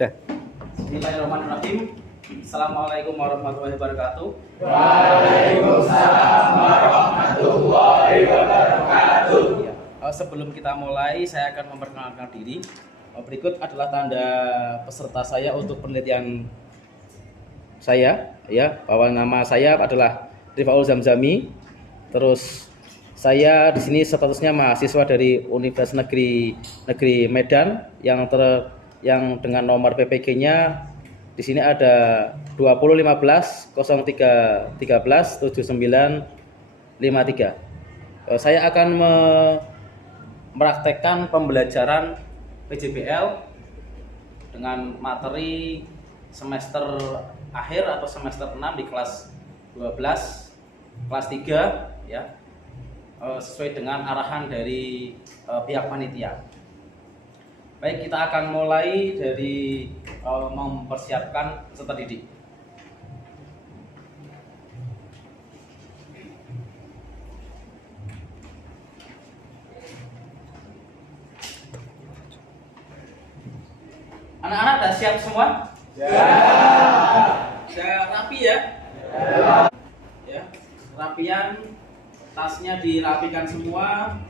Dah. Bismillahirrahmanirrahim. Assalamualaikum warahmatullahi wabarakatuh. Waalaikumsalam warahmatullahi wabarakatuh. Ya, sebelum kita mulai, saya akan memperkenalkan diri. Berikut adalah tanda peserta saya untuk penelitian saya, ya, bahwa nama saya adalah Rifaul Zamzami. Terus saya di sini statusnya mahasiswa dari Universitas Negeri Medan yang dengan nomor PPG-nya di sini ada 2015 03 13 79 53. Saya akan mempraktekkan pembelajaran PJBL dengan materi semester akhir atau semester 6 di kelas 12 kelas 3, ya, sesuai dengan arahan dari pihak panitia. Baik, kita akan mulai dari mempersiapkan peserta didik. Anak-anak sudah siap semua? Ya. Sudah rapi ya? Ya, rapian, tasnya dirapikan semua.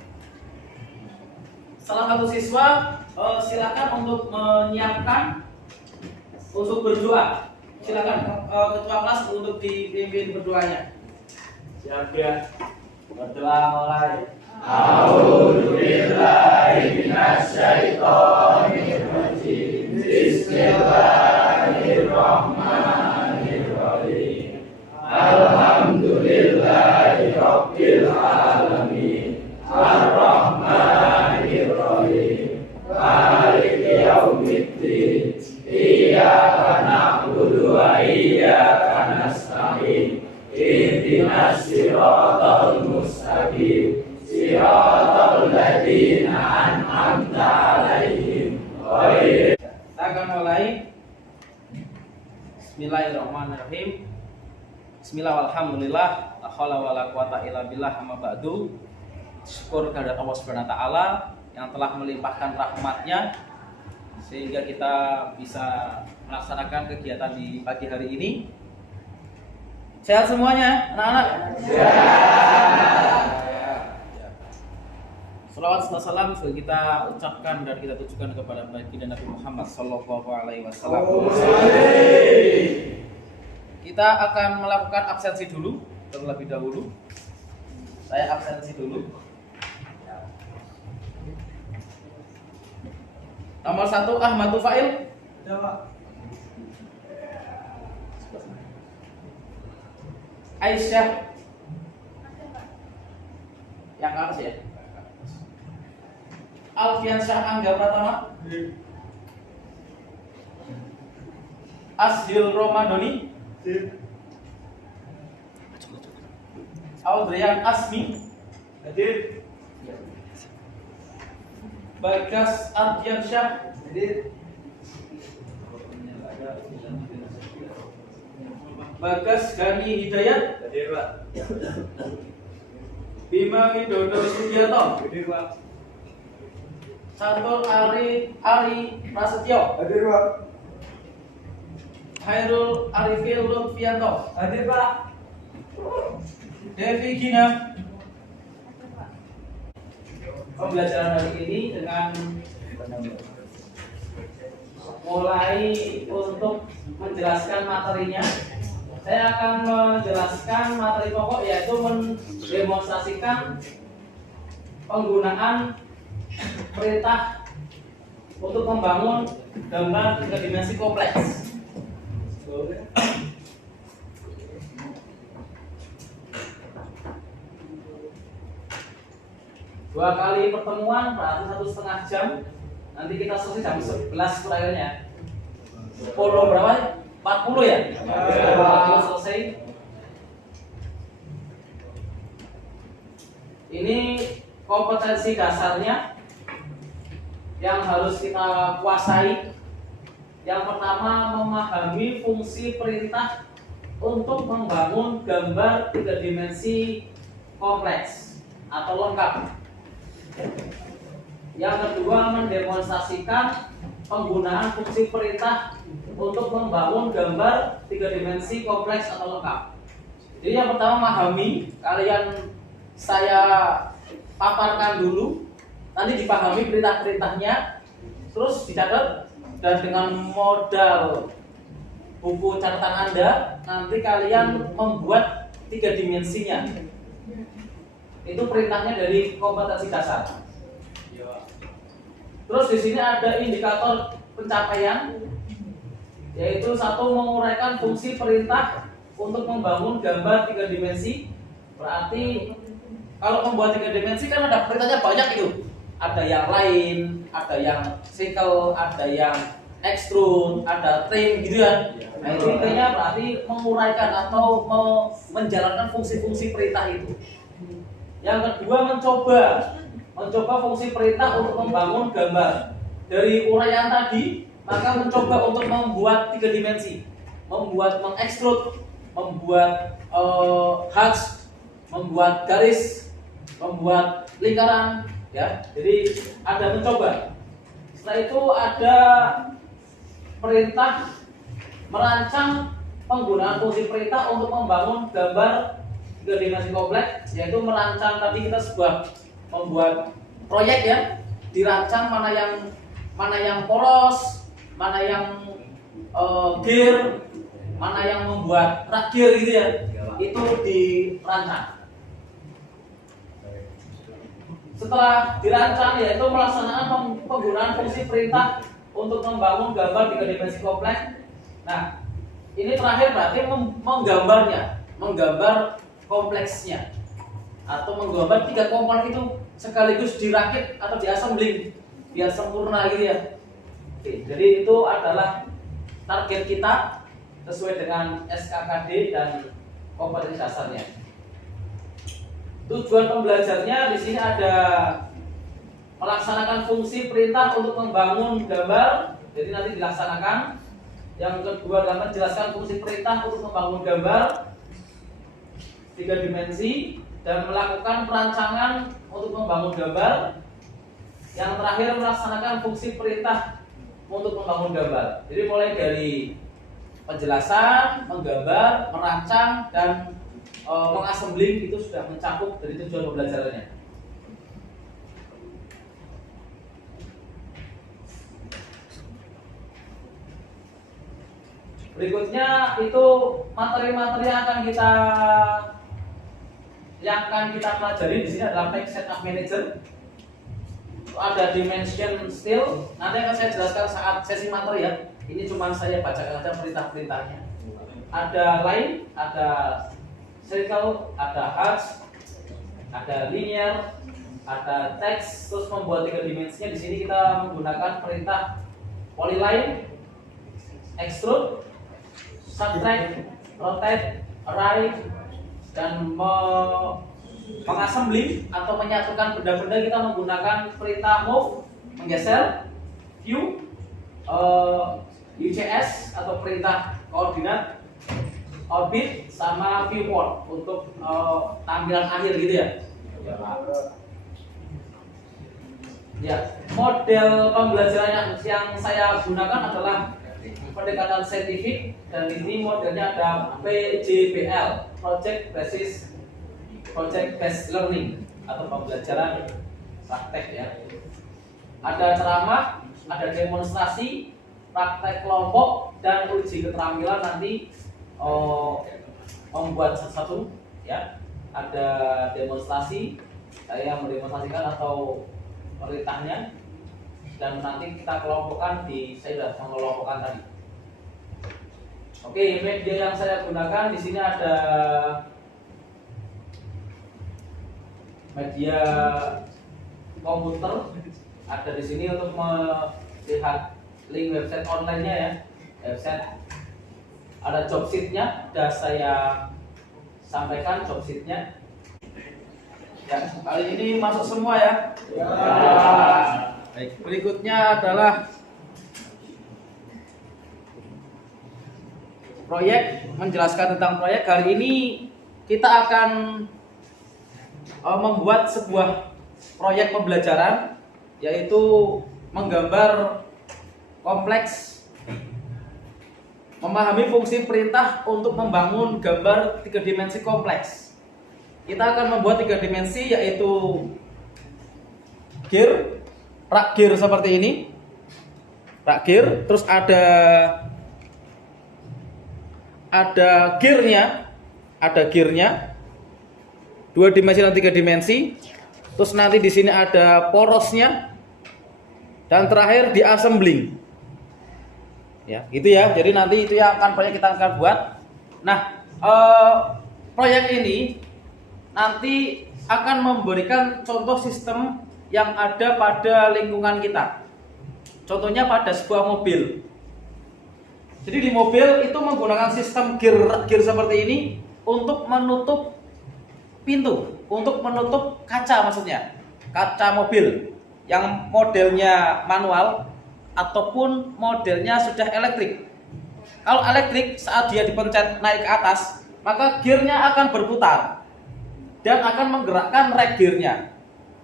Salah satu siswa silakan untuk menyiapkan untuk berdoa. Silakan ketua kelas untuk dipimpin berdoanya. Siap ya. Berdoa mulai. A'udzubillahi minasyaitonir rajim. Bismillahirrahmanirrahim. Alhamdulillahi rabbil alamin. Ar-Rahmanir-Rahim. Maliki yaumiddin. Iyyaka na'budu wa iyyaka nasta'in. Ihdinas siratal mustaqim. Siratal ladzina an'amta 'alaihim. Kita akan mulai. Bismillahirrahmanirrahim. Bismillah walhamdulillah. La haula wala quwata illa billah, amma ba'du. Syukur kehadirat Allah Subhanahu wa taala yang telah melimpahkan rahmatnya sehingga kita bisa melaksanakan kegiatan di pagi hari ini. Sehat semuanya, anak-anak? Sehat. Salawat serta salam sudah kita ucapkan dan kita tujukan kepada baginda Nabi Muhammad Sallallahu Alaihi Wasallam. Kita akan melakukan absensi dulu terlebih dahulu. Saya absensi dulu. Nomor 1 Ahmad Tufail. Aisyah. Yang ke atas ya. Alfian Syah Angga Pratama. Ashil Romadoni. Audrian Asmi. Hadir. Bagas Ardian Syah. Hadir. Bagas Gani Hidayat. Hadir, Pak. Bima Widodo Sugiarto. Hadir, Pak. Satul Ari Prasetyo. Hadir, Pak. Hairul Arifil Lutfianto. Hadir, Pak. Devi Gina. Pembelajaran hari ini dengan mulai untuk menjelaskan materinya. Saya akan menjelaskan materi pokok, yaitu mendemonstrasikan penggunaan perintah untuk membangun gambar 3 dimensi kompleks. Dua kali pertemuan berarti 1,5 jam. Nanti kita selesai jam 11 terakhirnya. 10 berapa? 40 ya? 40 selesai. Ini kompetensi dasarnya yang harus kita kuasai. Yang pertama, memahami fungsi perintah untuk membangun gambar 3 dimensi kompleks atau lengkap. Yang kedua, mendemonstrasikan penggunaan fungsi perintah untuk membangun gambar 3 dimensi kompleks atau lengkap. Jadi yang pertama memahami, saya paparkan dulu, nanti dipahami perintah-perintahnya, terus dicatat, dan dengan modal buku catatan Anda, nanti kalian membuat 3 dimensinya. Itu perintahnya dari kompetensi dasar. Terus di sini ada indikator pencapaian, yaitu 1, menguraikan fungsi perintah untuk membangun gambar 3 dimensi. Berarti kalau membuat 3 dimensi kan ada perintahnya banyak itu. Ada yang lain, ada yang circle, ada yang extrude, ada trim gitu ya. Nah itu intinya berarti menguraikan atau menjalankan fungsi-fungsi perintah itu. Yang kedua, mencoba fungsi perintah untuk membangun gambar. Dari uraian tadi, maka mencoba untuk membuat 3 dimensi, mengekstrud, membuat hatch, membuat garis, membuat lingkaran, ya. Jadi ada mencoba. Setelah itu ada perintah merancang penggunaan fungsi perintah untuk membangun gambar 3 dimensi kompleks, yaitu merancang tadi kita membuat proyek ya, dirancang mana yang polos, mana yang gear, mana yang membuat rak gear gitu ya, itu dirancang. Setelah dirancang, yaitu melaksanakan penggunaan fungsi perintah untuk membangun gambar 3 dimensi kompleks. Nah, ini terakhir berarti menggambar kompleksnya, atau menggambar 3 komponen itu sekaligus dirakit atau diassembling biar sempurna gitu ya. Oke, jadi itu adalah target kita sesuai dengan SKKD dan kompetensi dasarnya. Tujuan pembelajarnya di sini ada melaksanakan fungsi perintah untuk membangun gambar. Jadi nanti dilaksanakan. Yang kedua adalah menjelaskan fungsi perintah untuk membangun gambar 3 dimensi dan melakukan perancangan untuk membangun gambar. Yang terakhir melaksanakan fungsi perintah untuk membangun gambar. Jadi mulai dari penjelasan, menggambar, merancang, dan mengassembling itu sudah mencakup dari tujuan pembelajarannya. Berikutnya itu materi-materi yang akan kita pelajari di sini adalah Text Setup Manager. Ada Dimension Style. Nanti akan saya jelaskan saat sesi materi ya. Ini cuma saya bacakan aja perintah-perintahnya. Ada line, ada circle, ada hatch, ada linear, ada text. Terus membuat 3 dimensinya. Di sini kita menggunakan perintah polyline, extrude, subtract, rotate, array, dan mengassembly atau menyatukan benda-benda kita menggunakan perintah move, menggeser, view, UCS atau perintah koordinat, orbit, sama viewport untuk tampilan akhir gitu ya. Ya, model pembelajaran yang saya gunakan adalah pendekatan saintifik, dan ini modelnya ada PJBL, Project Based Learning atau pembelajaran praktek ya. Ada ceramah, ada demonstrasi, praktek kelompok, dan uji keterampilan nanti membuat satu-satu ya. Ada demonstrasi, saya mendemonstrasikan atau perintahnya, dan nanti kita kelompokkan saya sudah mengelompokkan tadi. Oke, media yang saya gunakan di sini ada media komputer, ada di sini untuk melihat link website online-nya ya, website. Ada job sheet-nya, sudah saya sampaikan job sheet-nya. Ya, kali ini masuk semua ya. Ya. Baik, berikutnya adalah proyek, menjelaskan tentang proyek. Kali ini kita akan membuat sebuah proyek pembelajaran, yaitu menggambar kompleks, memahami fungsi perintah untuk membangun gambar 3 dimensi kompleks. Kita akan membuat 3 dimensi, yaitu gear, rak gear seperti ini, rak gear, terus ada gearnya, 2 dimensi dan 3 dimensi. Terus nanti di sini ada porosnya, dan terakhir di assembling. Ya, gitu ya. Jadi nanti itu yang proyek kita akan buat. Nah, proyek ini nanti akan memberikan contoh sistem yang ada pada lingkungan kita. Contohnya pada sebuah mobil. Jadi di mobil itu menggunakan sistem gear seperti ini untuk menutup pintu, untuk menutup kaca, maksudnya kaca mobil yang modelnya manual ataupun modelnya sudah elektrik. Kalau elektrik, saat dia dipencet naik ke atas, maka gearnya akan berputar dan akan menggerakkan rak gearnya.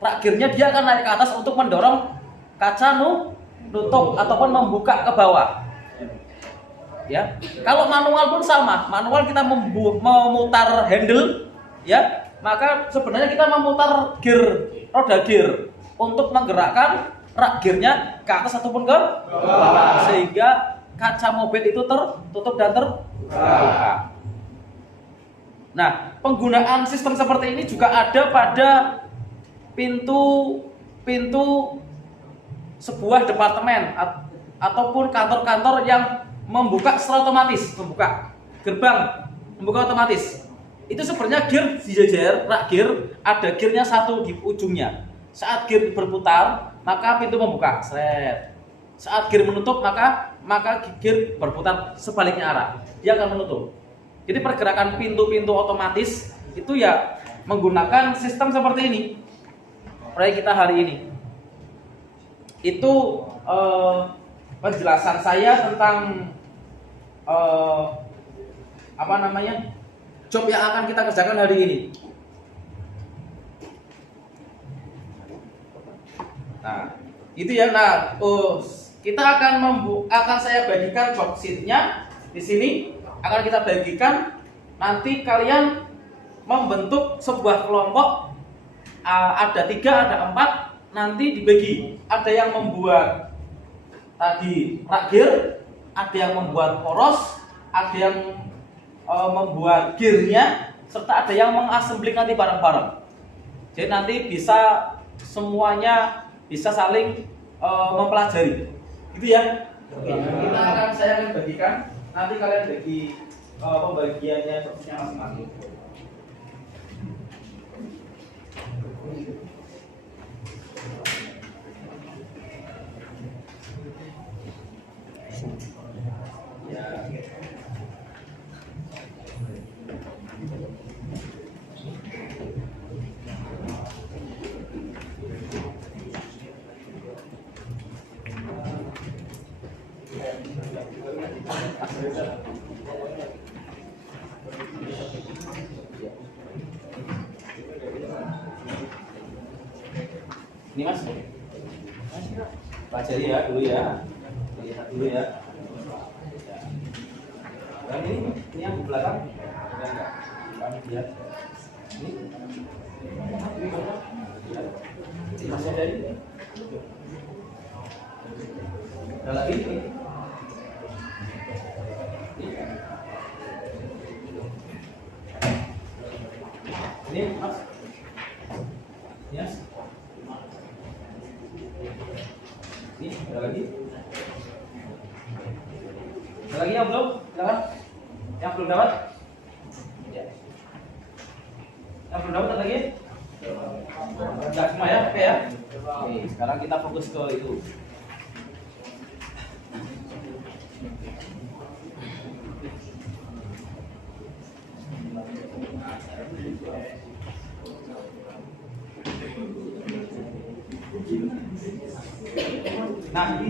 Rak gearnya dia akan naik ke atas untuk mendorong kaca nutup ataupun membuka ke bawah. Ya, kalau manual pun sama. Manual kita memutar handle, ya, maka sebenarnya kita memutar gear, roda gear untuk menggerakkan rak gearnya ke atas ataupun ke bawah, sehingga kaca mobil itu tertutup dan terbuka. Nah, penggunaan sistem seperti ini juga ada pada pintu sebuah departemen ataupun kantor-kantor yang membuka secara otomatis, membuka gerbang, membuka otomatis. Itu sebenarnya gear dijejer, rak gear, ada gearnya satu di ujungnya. Saat gear berputar, maka pintu membuka. Saat gear menutup, maka gear berputar sebaliknya arah. Dia akan menutup. Jadi pergerakan pintu-pintu otomatis itu ya menggunakan sistem seperti ini. Proyek kita hari ini. Itu penjelasan saya tentang job yang akan kita kerjakan hari ini. Nah, itu ya. Nah, kita akan saya bagikan job sheet-nya di sini. Akan kita bagikan. Nanti kalian membentuk sebuah kelompok. Ada 3, ada 4. Nanti dibagi. Ada yang membuat tadi rak gear, ada yang membuat poros, ada yang membuat gearnya, serta ada yang mengassembling nanti bareng-bareng. Jadi nanti bisa semuanya bisa saling mempelajari, gitu ya. Oke. Saya akan bagikan, nanti kalian bagi pembagiannya prosesnya masing-masing. Ini Mas, pelajari ya dulu ya, lihat dulu ya. Dan ini yang di belakang, enggak, lihat. Ini masih ada ini. Ada lagi ini. Ini Mas, ya. Ini ada lagi. Ada lagi yang belum? Silakan. Yang belum dapat? Ya. Yang belum dapat ada lagi? Enggak semua ya? Oke ya. Oke, sekarang kita fokus ke itu. Nah,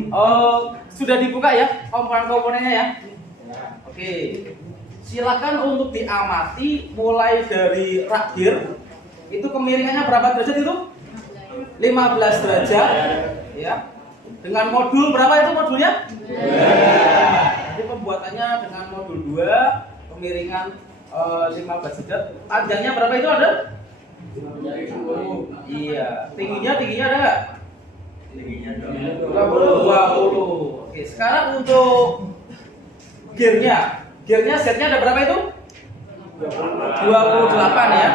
sudah dibuka ya komponen-komponennya ya. Oke, silakan untuk diamati mulai dari rak gear. Itu kemiringannya berapa derajat itu? 15 derajat ya. dengan modul berapa itu modulnya? Jadi pembuatannya dengan modul 2, kemiringan 15 derajat. Panjangnya berapa itu ada? Iya. Tingginya ada nggak? Tingginya 20. Oke, sekarang untuk gearnya setnya ada berapa itu? 28 ya.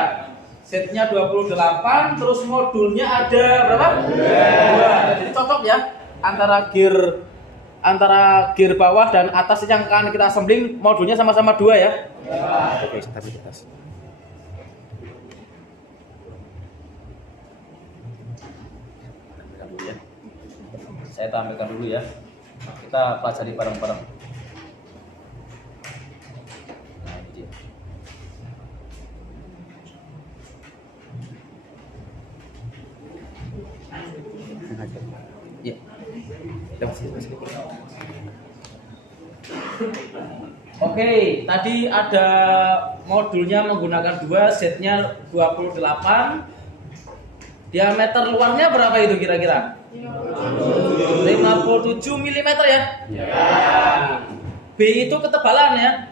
Setnya 28, terus modulnya ada berapa? 2. Jadi cocok ya antara gear bawah dan atas yang akan kita assembling, modulnya sama-sama 2 ya. Oke, saya taruh di atas. Saya tampilkan dulu ya. Kita pelajari bareng-bareng. Nah, ini dia. Ya. Oke, tadi ada modulnya menggunakan 2, setnya 28. Diameter luarnya berapa itu kira-kira? 57 mm ya? B itu ketebalan ya?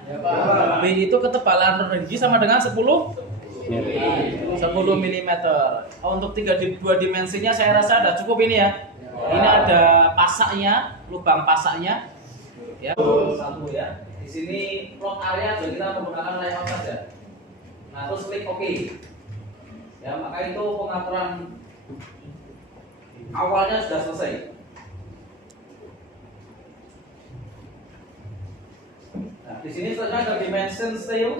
B itu ketebalan rinci sama dengan 10 mm. Untuk 2 dimensinya saya rasa sudah cukup ini ya. Ini ada pasaknya, lubang pasaknya. Ya, satu ya. Di sini plot area jadi kita menggunakan layout saja. Nah, terus klik OK. Ya, maka itu pengaturan awalnya sudah selesai. Nah, di sini selanjutnya ada dimension scale.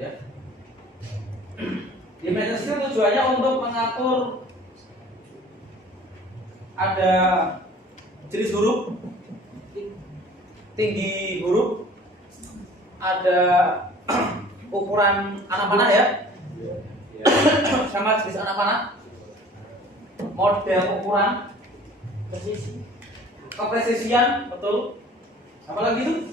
Ya. Dimension scale tujuannya untuk mengatur ada jenis huruf, tinggi huruf, ada ukuran anak panah ya, sama jenis anak panah, model ukuran, kepresisian, betul. Apa lagi itu?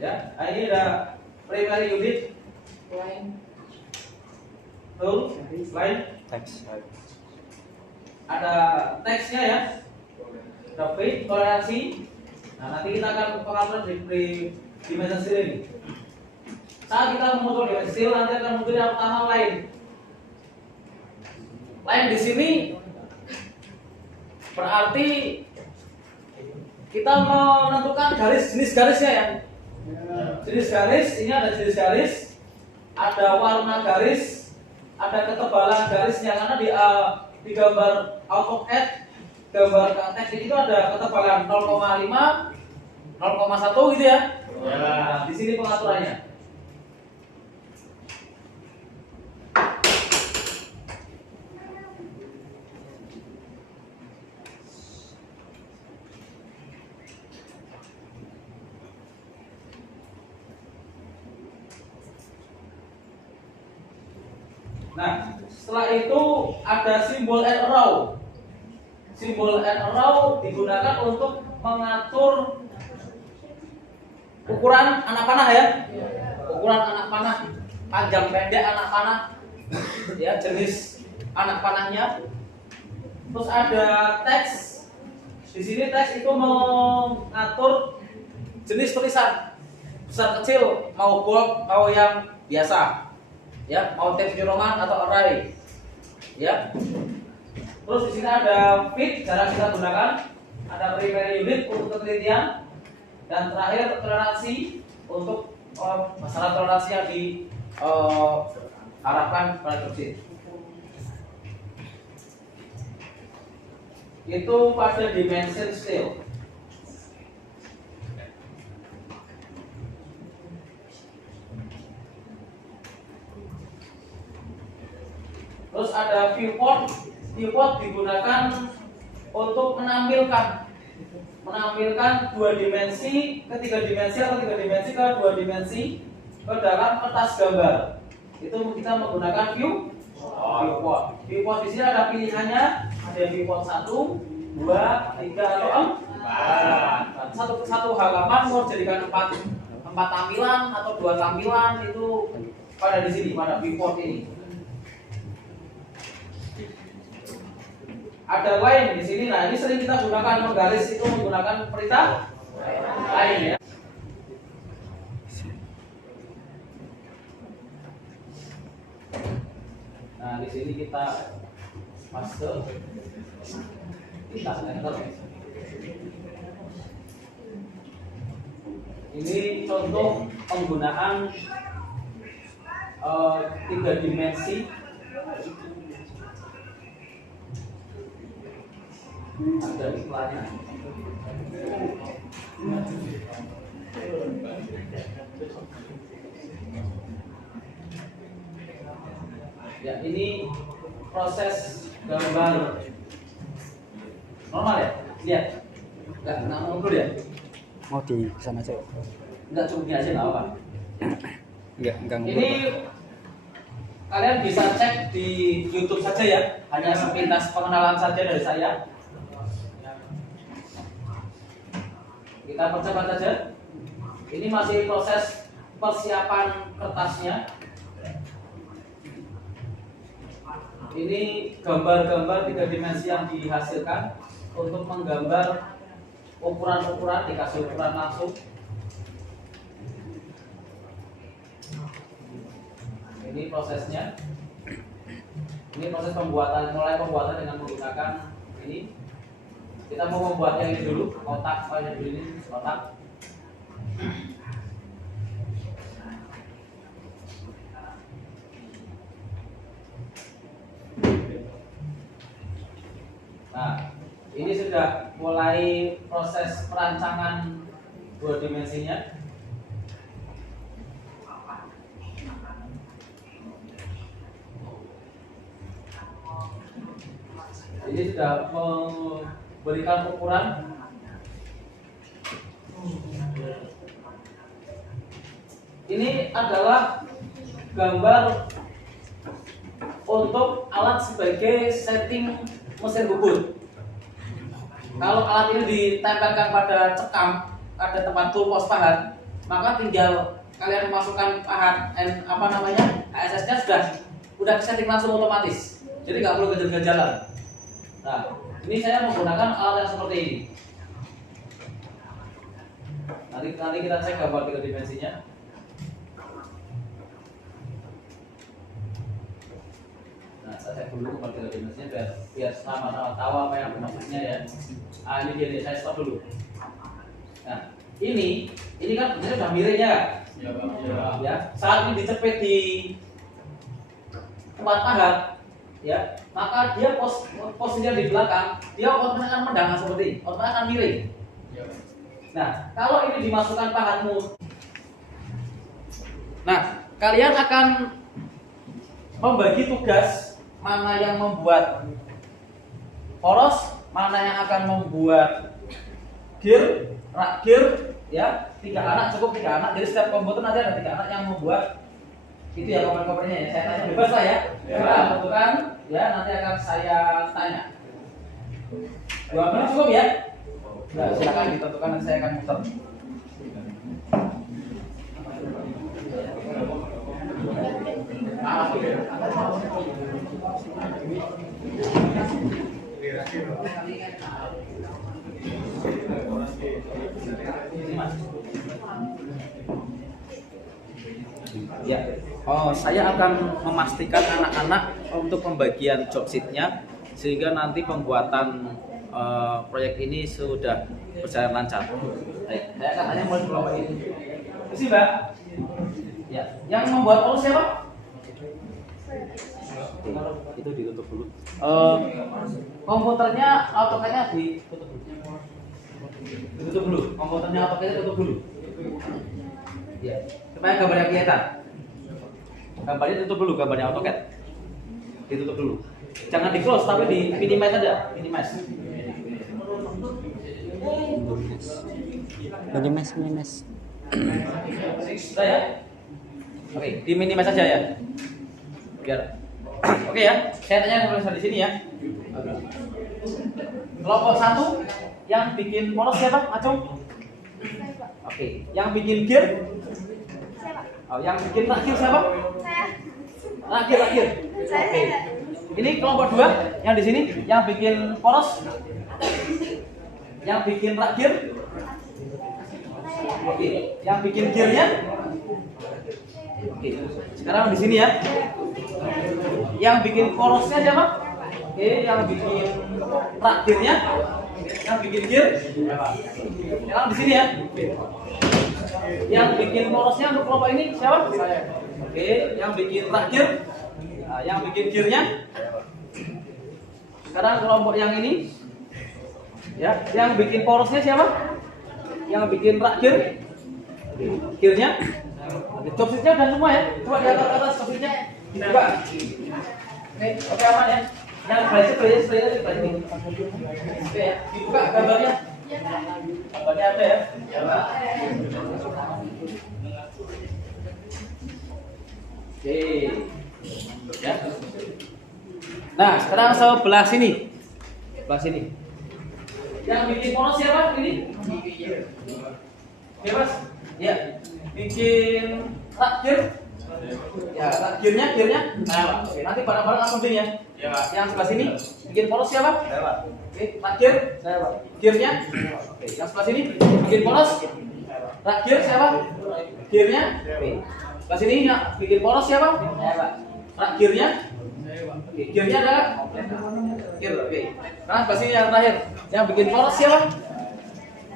Ya, nah ini ada primary unit, betul, line, teks, ada teksnya ya, ada fit, toleransi. Nah, nanti kita akan pengaturan di dimension scale ini. Saat kita mengukur dimension scale, nanti akan muncul yang pertama line. Line di sini berarti kita menentukan jenis garisnya ya. Jenis garis, ini ada jenis garis, ada warna garis, ada ketebalan garisnya karena di gambar AutoCAD, gambar teks itu ada ketebalan 0,5, 0,1 gitu ya. Nah, di sini pengaturannya. Nah, setelah itu ada simbol arrow. Simbol arrow digunakan untuk mengatur ukuran anak panah ya. Ukuran anak panah, panjang pendek anak panah, ya jenis anak panahnya. Terus ada teks. Di sini teks itu mengatur jenis tulisan, besar kecil, mau bold, mau yang biasa. Ya, mau Times New Roman atau array. Ya. Terus di sini ada fit, jarang kita gunakan. Ada primary unit untuk penelitian, dan terakhir toleransi untuk masalah toleransi yang diharapkan pada kursi. Itu pada dimension scale. Terus ada viewport. Viewport digunakan untuk menampilkan 2 dimensi ke 3 dimensi atau 3 dimensi ke 2 dimensi ke dalam kertas gambar. Itu kita menggunakan viewport. Viewport di sini ada pilihannya, ada viewport 1, 2, 3 atau 4. Satu halaman mau jadikan 4 tampilan atau 2 tampilan itu pada di sini pada viewport ini. ada line di sini. Nah, ini sering kita gunakan menggaris itu menggunakan perintah line ya. Nah, di sini kita masuk, kita enter. Ini contoh penggunaan 3 dimensi. Ada iklannya. Ya, ini proses gambar normal ya? Lihat. Enggak mundur ya? Mau di sana aja. Enggak, cukup ini aja enggak apa-apa. Enggak Ini kalian bisa cek di YouTube saja ya, hanya sepintas pengenalan saja dari saya. Kita percepat saja. Ini masih proses persiapan kertasnya. Ini gambar-gambar 3 dimensi yang dihasilkan untuk menggambar ukuran-ukuran, dikasih ukuran langsung. Ini prosesnya. Ini proses pembuatan, mulai pembuatan dengan menggunakan ini. Kita mau membuat yang ini dulu, kotak, yang dulu ini kotak. Nah, ini sudah mulai proses perancangan 2 dimensinya. Ini sudah memberikan ukuran. Ini adalah gambar untuk alat sebagai setting mesin bubut. Kalau alat ini ditempelkan pada cekam, ada tempat tool pos pahat, maka tinggal kalian memasukkan pahat HSS-nya sudah setting langsung otomatis. Jadi nggak perlu ganjal-ganjalan. Nah, ini saya menggunakan alat yang seperti ini. Nanti kita cek gambar 3 dimensinya. Nah, saya cek dulu gambar 3 dimensinya biar sama-sama tahu apa yang maksudnya ya. Ini dia nih, saya stop dulu. Nah, ini kan sebenarnya udah miring ya. Ya, saat ini dicepit di tempat pahat, ya, maka dia posisinya di belakang, dia otomatis akan mendangan seperti ini, otomatis akan miring. Nah, kalau ini dimasukkan pahatmu, nah, kalian akan membagi tugas mana yang membuat poros, mana yang akan membuat gear, rak gear, ya, 3 anak cukup 3 anak. Jadi setiap komputer nanti ada 3 anak yang membuat itu ya komponen-komponennya ya. Saya tanya bebas lah ya. Nah, tentukan ya, nanti akan saya tanya. 2 menit cukup ya? Nah, silakan ditentukan, nanti saya akan muter. Ya, saya akan memastikan anak-anak untuk pembagian job sheet-nya sehingga nanti pembuatan proyek ini sudah berjalan lancar. Baik, saya akan tanya mulai kelompok ini. Isi, Mbak. Ya, yang membuat polos siapa? Oke, itu ditutup dulu. Komputernya, AutoCAD-nya ditutup dulu. Ditutup dulu. Komputernya AutoCAD-nya tutup dulu. Ya, supaya gambarnya kelihatan. Gambarnya tutup dulu, gambarnya AutoCAD. Ditutup dulu. Jangan di close tapi di minimize aja, minimize. Minimize. Sudah ya? Oke, di minimize aja ya. Biar oke ya. Saya tanya yang di sini ya. Kelompok 1 yang bikin polos siapa? Acung? Oke, yang bikin gear? Oh, yang bikin akhir siapa? Saya. Akhir. Saya. Oke. Ini kelompok 2 yang di sini yang bikin poros, yang bikin rak gear. Oke, yang bikin gearnya. Oke, sekarang di sini ya. Yang bikin porosnya siapa? Oke, yang bikin rak gearnya, yang bikin gear. Sekarang di sini ya. Yang bikin porosnya untuk kelompok ini siapa? Oke, yang bikin rak gear. Nah, yang bikin gearnya. Sekarang kelompok yang ini, ya, yang bikin porosnya siapa? Yang bikin rak gear, gearnya. Jogsitnya udah semua ya. Coba di atas jogsitnya. Coba. Oke aman ya. Yang belajar ini. Oke ya. Dibuka gambarnya. Gambarnya ada ya. Oke. Ya. Nah, sekarang sebelah sini. Sebelah sini. Yang bikin poros siapa ini? Bebas. Ya. Bikin rak gear. Ya, rak gearnya. Nah, oke, nanti barang-barang langsung ya. Ya, Pak. Yang sebelah sini bikin poros siapa? Saya, Pak. Oke, rak gear. Saya, Pak. Gearnya. Oke, yang sebelah sini bikin poros. Rak gear siapa? Gearnya. Oke. Sebelah sini ya, bikin poros siapa? Saya, Pak. Rak gearnya. Oke, gearnya ada. Gear, oke. Nah, sebelah sini yang terakhir. Yang bikin poros siapa?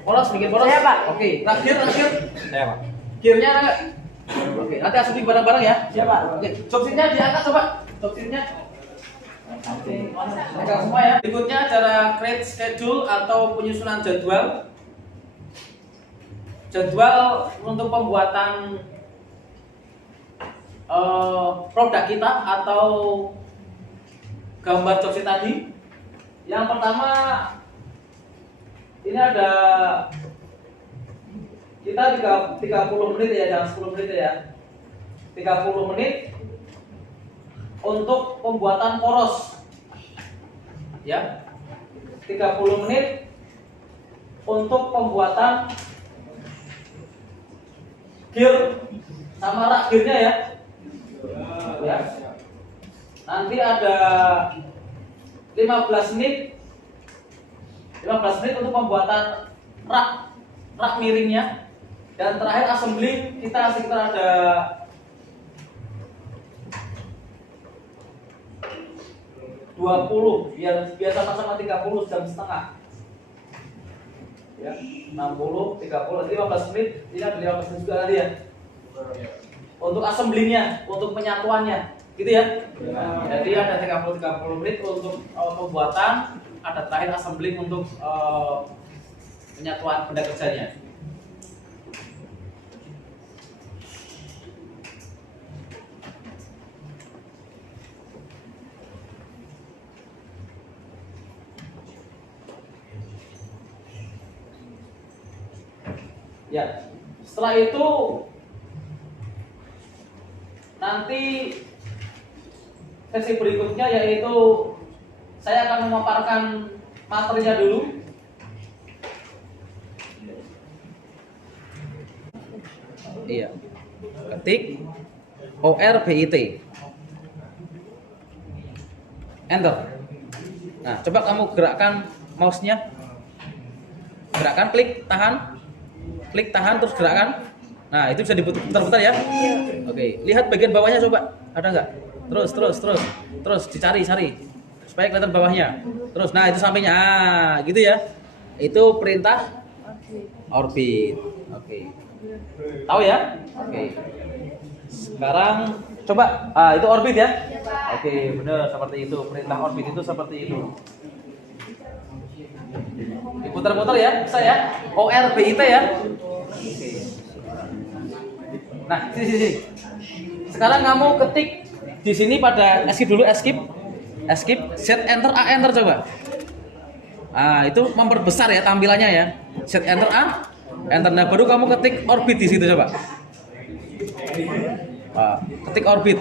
Poros, bikin poros. Saya, Pak. Oke, rak gear. Saya, Pak. Gearnya ada nggak? Oke, nanti asumsi barang-barang ya. Siapa? Oke, jogsitnya diangkat coba. Jogsitnya. Oke, pegang semua ya. Berikutnya cara create schedule atau penyusunan jadwal. Jadwal untuk pembuatan produk kita atau gambar jogsit tadi. Yang pertama ini ada kita 30 menit ya, jangan 10 menit ya. 30 menit untuk pembuatan poros. Ya. 30 menit untuk pembuatan gear sama rak gearnya ya. Ya. Nanti ada 15 menit untuk pembuatan rak miringnya. Dan terakhir assembling kita sekitar ada 20, biasa sama 30 jam setengah. Ya, 60, 30, 15 menit, ini ada 15 menit juga tadi ya. Untuk assemblingnya, untuk penyatuannya, gitu ya. Jadi ada 30 menit untuk pembuatan, ada terakhir assembling untuk penyatuan benda kerjanya. Ya, setelah itu nanti sesi berikutnya yaitu saya akan memaparkan materinya dulu. Iya. Ketik ORBIT. Enter. Nah, coba kamu gerakkan mouse-nya. Gerakkan, klik, tahan, terus gerakkan. Nah, itu bisa diputar-putar ya. Oke, lihat bagian bawahnya coba. Ada nggak? Terus dicari supaya kelihatan bawahnya. Terus, nah itu sampingnya. Ah, gitu ya. Itu perintah orbit. Oke. Tahu ya? Oke. Sekarang coba. Ah, itu orbit ya? Oke, benar seperti itu. Perintah orbit itu seperti itu. Diputar-putar ya, bisa ya? ORBIT ya. Oke. Nah, sini. Sekarang kamu ketik di sini pada escape, set enter A enter coba. Ah, itu memperbesar ya tampilannya ya. Set enter A, enter. Nah, baru kamu ketik orbit di situ coba. Ah, ketik orbit.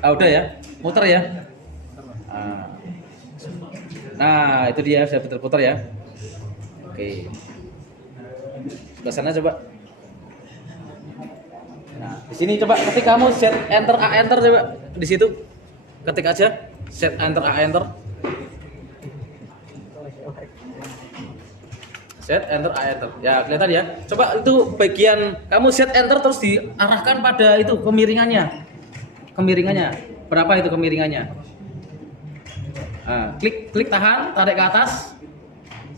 Ah, udah ya, muter ya. Nah, itu dia sudah putar-putar ya. Oke. Sebelah sana coba. Nah, di sini coba ketik kamu set enter A enter coba di situ. Ketik aja Set enter A enter. Set enter A enter. Ya, kelihatan ya. Coba itu bagian kamu set enter terus diarahkan pada itu kemiringannya. Kemiringannya. Berapa itu kemiringannya? Nah, klik tahan, tarik ke atas.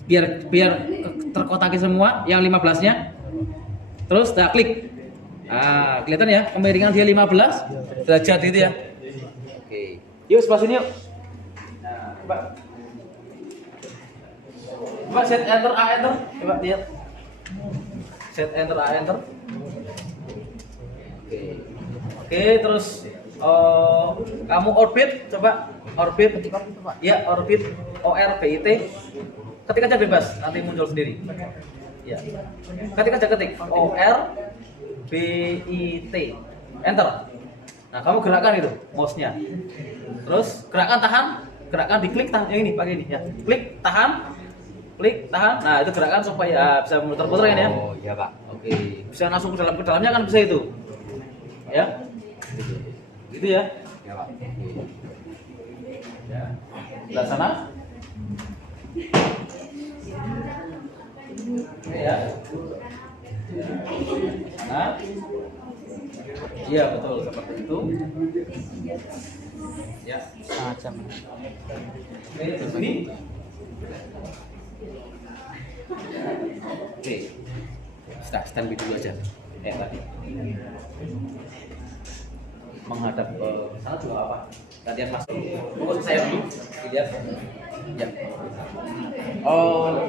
Biar terkotaki semua yang 15-nya. Terus klik. Ah, kelihatan ya, kemiringan dia 15 derajat itu ya. Oke. Yuk sebelah sini yuk. Nah, coba set enter A enter. Coba lihat. Set enter A enter. Oke. Oke, terus kamu orbit, coba orbit. Ya, orbit ORBIT. Ketik aja bebas, nanti muncul sendiri. Ya. Ketik aja ORBIT. Enter. Nah, kamu gerakan itu mouse-nya. Terus gerakan tahan, gerakan diklik tahan yang ini pakai ini ya. Klik tahan. Klik tahan. Nah, itu gerakan supaya bisa muter-muter ini ya. Oh, iya, Pak. Oke, bisa langsung ke dalamnya kan bisa itu. Ya. Gitu ya. Ya, Pak. Ya. Sebelah sana. Oke ya. Nah. Iya, betul seperti itu. Ya, Setengah jam. oke, terus ini. Oke. Standby dulu aja. Tadi. Menghadap ke sana juga apa? Latihan masuk. Fokus saya dulu. Lihat. Ya.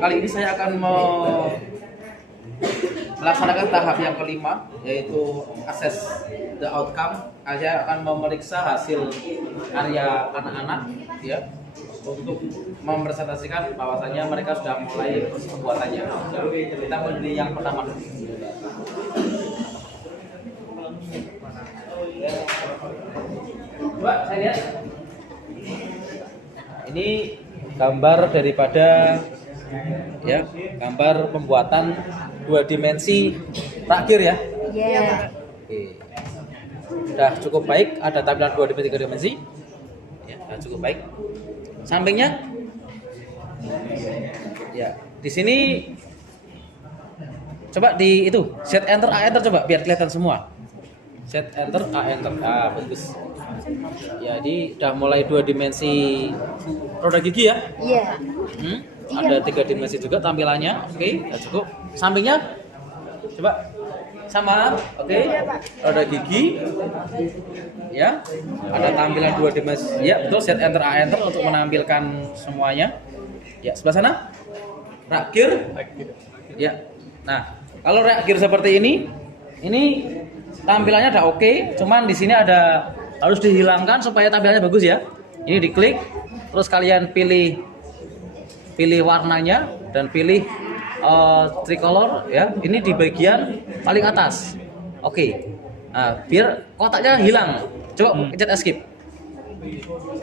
Kali ini saya akan melaksanakan tahap yang kelima, yaitu assess the outcome. Saya akan memeriksa hasil karya anak-anak, ya, untuk mempresentasikan bahwasannya mereka sudah mulai pembuatannya. Kita mulai yang pertama. Coba saya lihat. Ini gambar daripada ya, gambar pembuatan 2 dimensi terakhir ya. Iya. Oke. Sudah cukup baik, ada tampilan 2 dimensi 3 dimensi. Ya, sudah cukup baik. Sampingnya ya, di sini coba di itu set enter A enter coba biar kelihatan semua. Set enter A enter. Ah, bagus. Ya, ini udah mulai 2 dimensi roda gigi ya. Iya. Ada 3 dimensi juga tampilannya. Oke, sudah cukup. Sampingnya coba sama. Oke. Roda gigi. Ya. Ada tampilan 2 dimensi. Ya, betul, set enter A enter untuk menampilkan semuanya. Ya, sebelah sana. Rak gear. Ya. Nah, kalau rak gear seperti ini tampilannya udah oke, cuman di sini ada harus dihilangkan supaya tampilannya bagus ya. Ini diklik, terus kalian pilih warnanya dan pilih tricolor ya. Ini di bagian paling atas. Oke. Nah, biar kotaknya hilang. Coba pencet escape.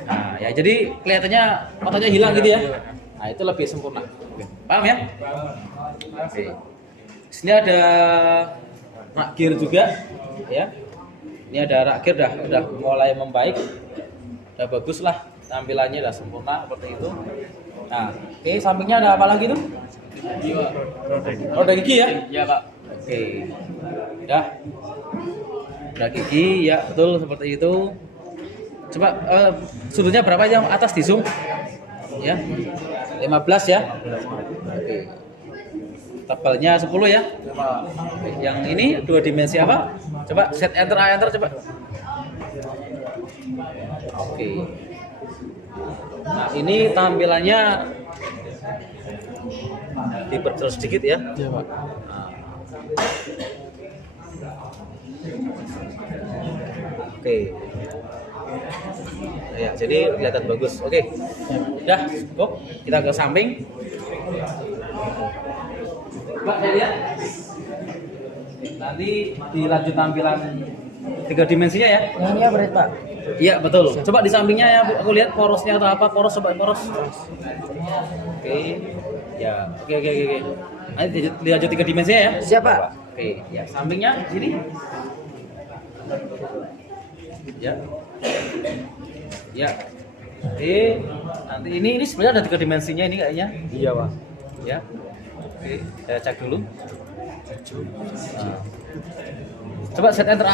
Nah, ya jadi kelihatannya kotaknya hilang gitu ya. Nah, itu lebih sempurna. Paham ya? Oke. Sini ada rak gear juga ya. Ini ada rak gear udah mulai membaik. Udah bagus lah tampilannya, udah sempurna seperti itu. Nah, oke, sampingnya ada apa lagi tuh? Roda gigi ya? Iya, Pak. Oke. Udah. Roda gigi ya, betul seperti itu. Coba sudutnya berapa yang atas di zoom? Ya. 15 ya. Oke. Tebalnya 10 ya. Oke. Yang ini 2 dimensi apa? Coba set enter A enter coba. Oke. Nah, ini tampilannya diperjelas sedikit ya. Iya, Pak. Nah. Oke. Ya, jadi kelihatan bagus. Oke. Udah, cukup. Kita ke samping. Pak, saya lihat. Nanti dilanjut tampilan 3 dimensinya ya. Yang ini apa, Pak? Iya, betul. Coba di sampingnya ya, Bu. Aku lihat porosnya atau apa. Poros, coba poros. Oke. Ya, oke. Nanti dilanjut 3 dimensinya ya. Siapa? Oke, ya, sampingnya di sini. Ya. Ya. Oke, nanti ini sebenarnya ada 3 dimensinya ini kayaknya. Iya, Pak. Ya. Oke, saya cek dulu. Nah. Coba set enter.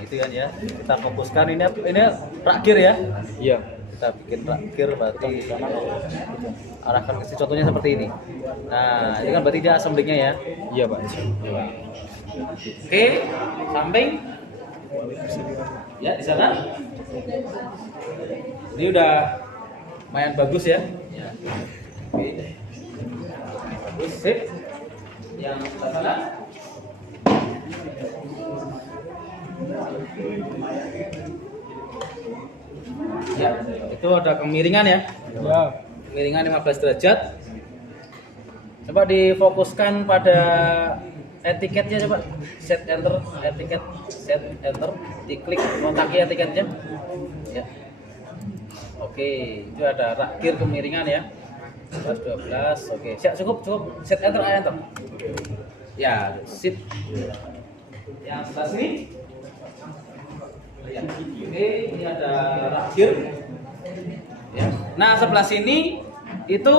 Itu kan ya. Kita fokuskan ini terakhir ya. Iya. Kita bikin terakhir berarti arahkan ke contohnya seperti ini. Nah, ini kan berarti dia assemblingnya ya. Iya, Pak. Oke, samping. Ya, di sana. Ini udah lumayan bagus ya. Ya. Oke. Bagus, sip. Yang sebelah sana. Ya, itu ada kemiringan ya. Ya. Kemiringan 15 derajat. Coba difokuskan pada etiketnya coba. Set enter, etiket, set enter, diklik kontaki etiketnya. Ya. Oke, itu ada rakir kemiringan ya. 12. Oke, siap, cukup. Set enter. Ya, sip. Yang sebelah sini. Ya. Oke, ini ada rakir. Ya. Nah, sebelah sini itu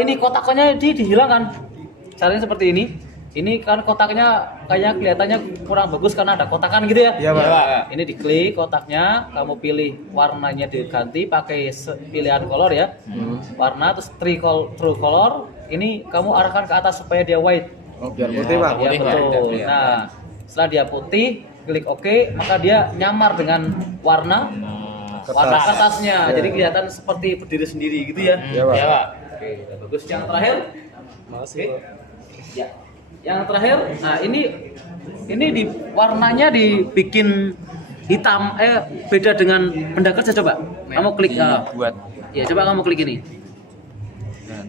ini kotaknya dihilangkan. Caranya seperti ini. Ini kan kotaknya kayaknya kelihatannya kurang bagus karena ada kotakan gitu ya. Iya, Pak. Ya, ini diklik kotaknya, kamu pilih warnanya diganti pakai pilihan color ya. Warna terus true color. Ini kamu arahkan ke atas supaya dia white. Oh, biar putih, Pak. Ya, betul. Nah, setelah dia putih, klik OK, maka dia nyamar dengan warna kertasnya. Jadi kelihatan seperti berdiri sendiri gitu ya. Iya, Pak. Ya, Pak. Oke, udah bagus. Yang terakhir. Oke. Ya. Yang terakhir, nah ini di warnanya dibikin hitam beda dengan benda kerja coba. Kamu klik buat. Ya, coba kamu klik ini.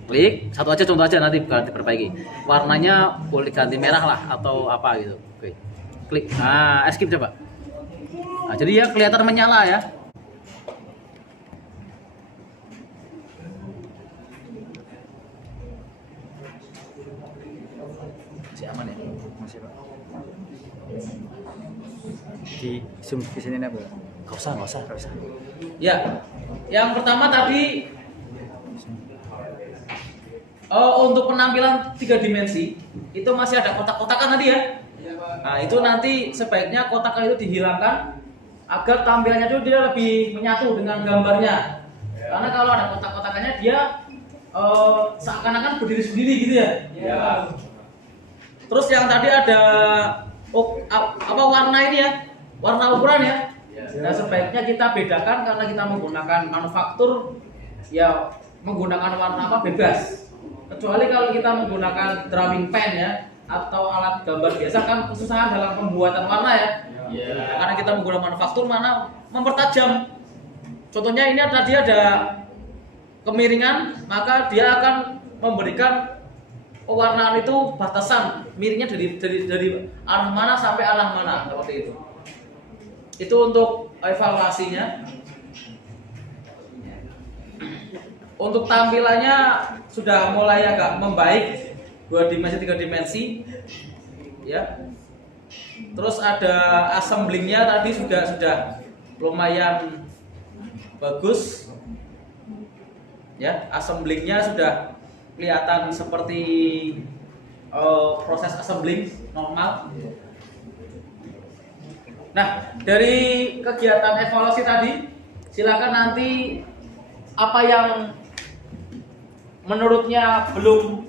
Klik satu aja, contoh aja, nanti diperbaiki. Warnanya boleh ganti merah lah atau apa gitu. Oke. Klik. Nah, escape coba. Nah, jadi ya kelihatan menyala ya. Masih aman ya? Masih, Pak. Di zoom ke sini nih, Pak. Gak usah. Ya. Yang pertama tadi untuk penampilan 3 dimensi itu masih ada kotak-kotakan tadi ya. Nah, itu nanti sebaiknya kotak itu dihilangkan agar tampilannya itu dia lebih menyatu dengan gambarnya. Karena kalau ada kotak-kotakannya dia seakan-akan berdiri sendiri gitu ya. Terus yang tadi ada warna ini ya, warna ukuran ya. Nah, sebaiknya kita bedakan karena kita menggunakan manufaktur ya, menggunakan warna bebas. Kecuali kalau kita menggunakan drawing pen ya atau alat gambar biasa kan kesusahan dalam pembuatan warna ya. Karena kita menggunakan manufaktur mana mempertajam. Contohnya ini tadi ada kemiringan, maka dia akan memberikan pewarnaan itu batasan miringnya dari arah mana sampai arah mana seperti itu. Itu untuk evaluasinya. Untuk tampilannya sudah mulai agak membaik, 2 dimensi 3 dimensi ya. Terus ada assemblingnya tadi sudah lumayan bagus ya. Assemblingnya sudah kelihatan seperti proses assembling normal. Nah, dari kegiatan evaluasi tadi, silakan nanti apa yang menurutnya belum,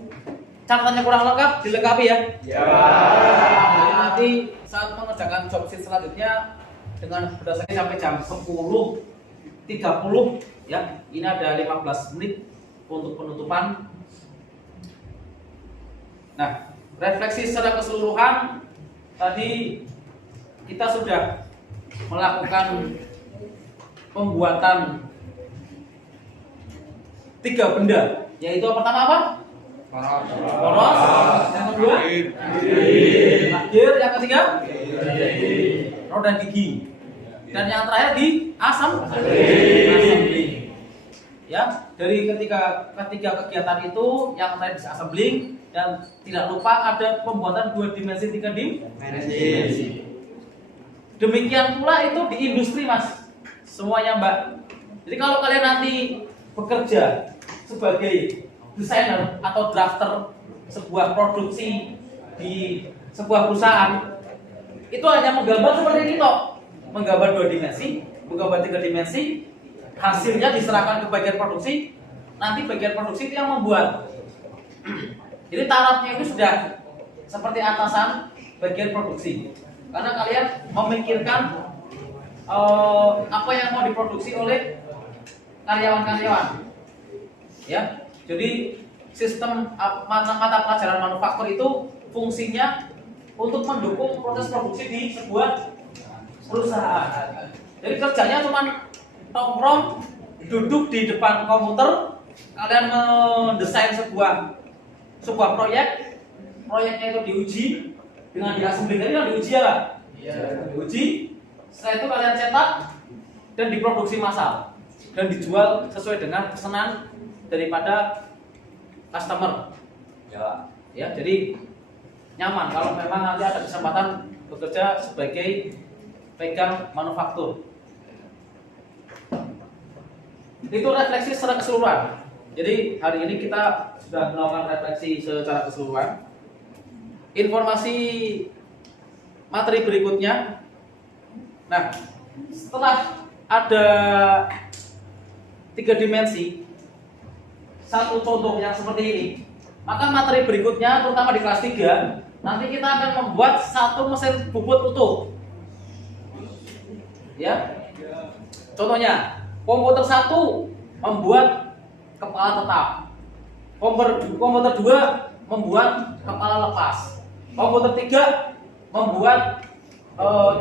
catatannya kurang lengkap dilengkapi ya. Jadi nanti saat mengerjakan job sheet selanjutnya dengan berdasarkan sampai jam 10.30 ya. Ini ada 15 menit untuk penutupan. Nah, refleksi secara keseluruhan tadi kita sudah melakukan pembuatan 3 benda, yaitu pertama apa? Poros. Yang kedua? Akhir. Yang ketiga? Roda gigi. Dan yang terakhir di assembling. Ya, dari ketiga kegiatan itu yang tadi bisa assembling, dan tidak lupa ada pembuatan 2 dimensi 3 dimensi. Demikian pula itu di industri, Mas. Semuanya, Mbak. Jadi kalau kalian nanti bekerja sebagai desainer atau drafter sebuah produksi di sebuah perusahaan, itu hanya menggambar seperti ini toh. Menggambar 2 dimensi, menggambar 3 dimensi, hasilnya diserahkan ke bagian produksi, nanti bagian produksi itu yang membuat. Jadi tarafnya itu sudah seperti atasan bagian produksi. Karena kalian memikirkan apa yang mau diproduksi oleh karyawan-karyawan. Ya. Jadi sistem mata pelajaran manufaktur itu fungsinya untuk mendukung proses produksi di sebuah perusahaan. Jadi kerjanya cuma nongkrong, duduk di depan komputer, kalian mendesain sebuah proyek, proyeknya itu diuji dengan diassembly tadi kan diuji ya lah. Diuji, setelah itu kalian cetak dan diproduksi massal dan dijual sesuai dengan pesanan daripada customer. Ya, jadi nyaman kalau memang nanti ada kesempatan bekerja sebagai pegang manufaktur. Itu refleksi secara keseluruhan. Jadi hari ini kita sudah melakukan refleksi secara keseluruhan. Informasi materi berikutnya. Nah, setelah ada 3 dimensi, satu contoh yang seperti ini, maka materi berikutnya, terutama di kelas 3, nanti kita akan membuat satu mesin bubut utuh. Ya, contohnya komputer 1 membuat kepala tetap, komputer 2 membuat kepala lepas, komputer 3 membuat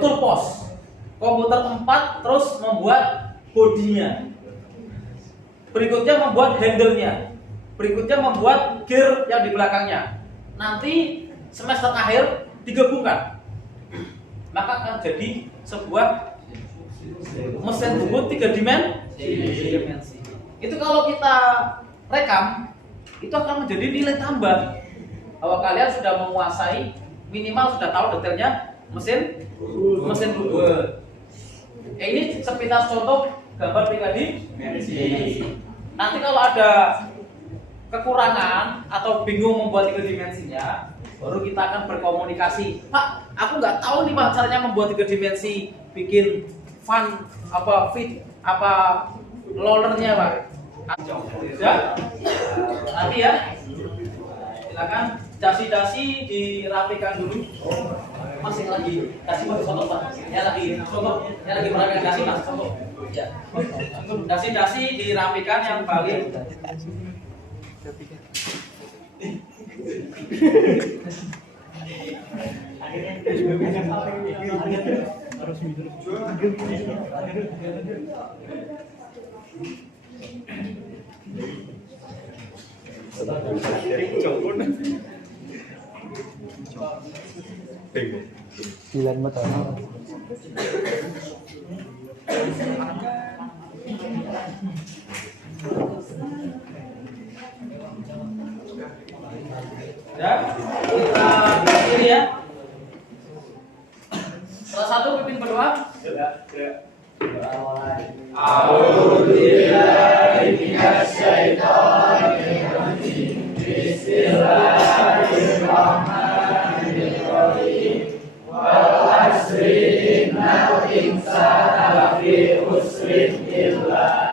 toolbox, komputer 4 terus membuat bodinya, berikutnya membuat handle-nya, berikutnya membuat gear yang di belakangnya. Nanti semester akhir digabungkan, maka akan jadi sebuah mesin bubut 3 dimensi. Itu kalau kita rekam, itu akan menjadi nilai tambah bahwa kalian sudah menguasai, minimal sudah tahu detailnya mesin bubut. Ini sepintas contoh gambar 3 dimensi. Nanti kalau ada kekurangan atau bingung membuat 3 dimensinya, baru kita akan berkomunikasi. Pak, aku nggak tahu nih Pak caranya membuat 3 dimensi, bikin fan fit rollernya Pak. Ya, nanti ya, silakan dasi-dasi dirapikan dulu. Masih lagi dasi mau contoh Pak? Ya lagi contoh, ya lagi merapikan dasi Mas, contoh. Ya, dasi-dasi dirapikan yang paling. Bilang betul. Ya, kita akhiri ya. Salah satu pimpin berdoa. Bismillahirrahmanirrahim. Wal asri innal insana lafi khusrin illa